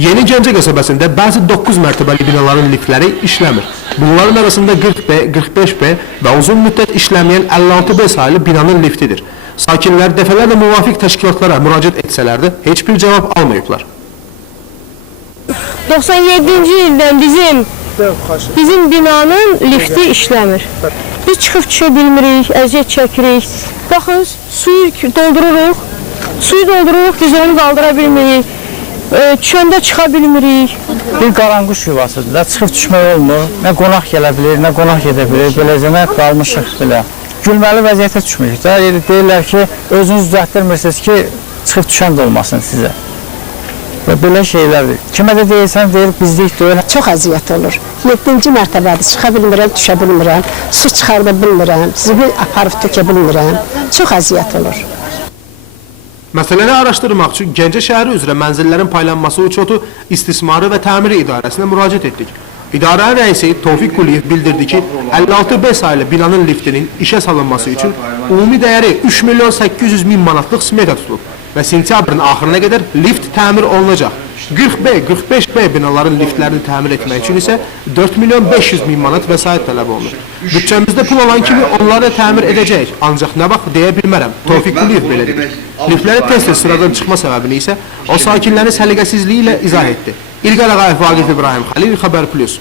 Yeni Gəncə qəsəbəsində bəzi 9 mərtəbəli binaların liftləri işləmir. Bunların arasında 40B, 45B və uzun müddət işləməyən 56B sayılı binanın liftidir. Sakinlər dəfələrlə müvafiq təşkilatlara müraciət etsələr də heç bir cavab almayıblar. 97-ci ildən bizim binanın lifti işləmir. Biz çıxıb düşə bilmirik, əziyyət çəkirik. Baxın, suyu doldururuq, biz onu qaldıra bilmirik. Düşəndə çıxa bilmirik. Bir qaranquş yuvasıdır da, çıxıb düşmək olmur. Nə qonaq gələ bilir, nə qonaq gedə bilir, beləcənə qalmışıq belə. Gülməli vəziyyətə düşmüşük da, deyirlər ki, özünüz düzəltdirmirsiniz ki, çıxıb düşən də olmasın sizə. Və belə şeylərdir. Kimə də deyirsən, deyir, bizlik deyil. Çox əziyyət olur. 7-ci mərtəbədir, çıxa bilmirəm, düşə bilmirəm, su çıxarda bilmirəm, zibil aparıb tökə bilmirəm. Çox əziyyət olur. Məsələni araşdırmaq üçün Gəncə şəhəri üzrə mənzillərin paylanması uçotu İstismarı və Təmiri İdarəsinə müraciət etdik. İdarənin rəisi Tofiq Quliyev bildirdi ki, 56B sayılı binanın liftinin işə salınması üçün ümumi dəyəri 3.800.000 manatlıq smeta tutulub və sentyabrın axırına qədər lift təmir olunacaq. 40B, 45B binaların liftlərini təmir etmək üçün isə 4.500.000 manat vəsait tələb olunur. Bütçəmizdə pul olan kimi onları da təmir edəcəyik, ancaq nə vaxt deyə bilmərəm. Tofiq Quliyev belə dedi. Liftləri tez-tez sıradan çıxma səbəbini isə o sakinlərin səliqəsizliyi ilə izah etdi. İlqar Ağayev, Vaqif İbrahim Xəlil, Xəbər Plus.